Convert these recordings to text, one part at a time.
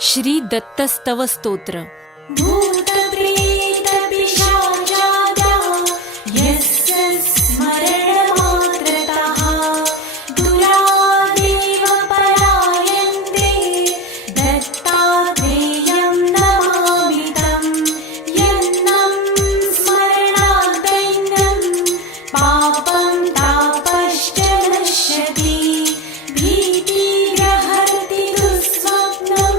श्री दत्तस्तव स्तोत्र। भूतप्रेतपिशाचादा यस्य स्मरणमात्रतः दुरादेव पलायन्ते दत्तात्रेयं नमामि तं। यन्नं स्मरणादैनं पापं तापश्च नश्यति। भीतिग्रहर्ति दुःस्वप्नं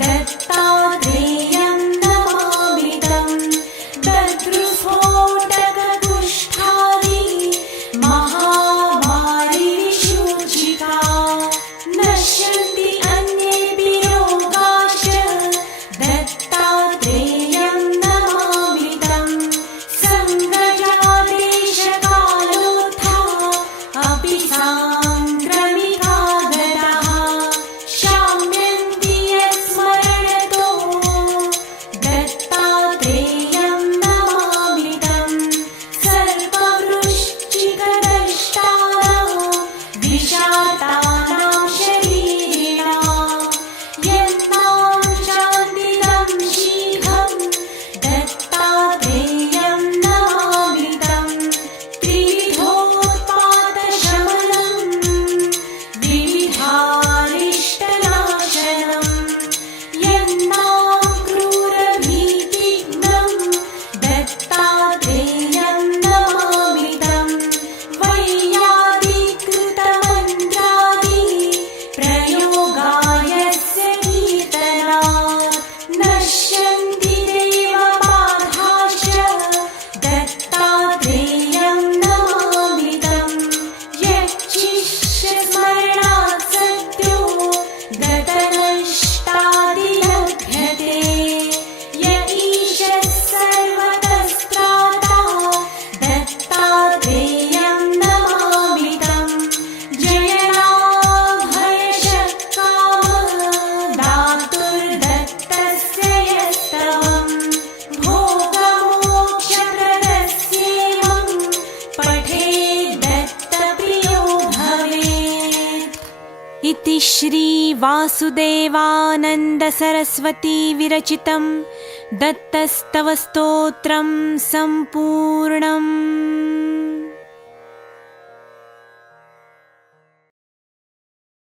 दत्तात्रेयं नमामि तं। दद्रुस्फोटककुष्ठादि महामारीविशूचिका नश्यन्ति अन्येऽपि रोगाश्च दत्तात्रेयं नमामि तं। संगजादेशकालोत्था अपि साङ्क्रमिकागताः शाम्यन्ति यत्स्मरणतो दत्तात्रेयं नमामि तं। सर्ववृश्चिकदष्टानां विषादानां शरीरिणां यन्नां शान्तिदं शीघ्रं दत्तात्रेयं नमामि तं। त्रिविधोत्पातशमनं विविधारिष्टनाशनं यन्नां क्रूरभीतिघ्नं दत्तात्रेयं नमामि तं। वैयादिकृतमन्त्रादि प्रयोगायस्य कीर्तनात् नश्यन्ति देवबाधाश्च दत्तात्रेयं नमामि तं। यच्चिष्यस्मरणात् सद्यो गतनष्टादिलभ्यते। य ईशः सर्वतस्त्राता दत्तात्रेयं नमामि तं। जयनाभयशक्कामः दातुर्दत्तस्य यस्तवं भोगमोक्षप्रदस्येवं पठेद्दत्तप्रियो भवेत्। इति श्री वासुदेवानन्द सरस्वती विरचितं दत्तस्तव स्तोत्रं सम्पूर्णम्।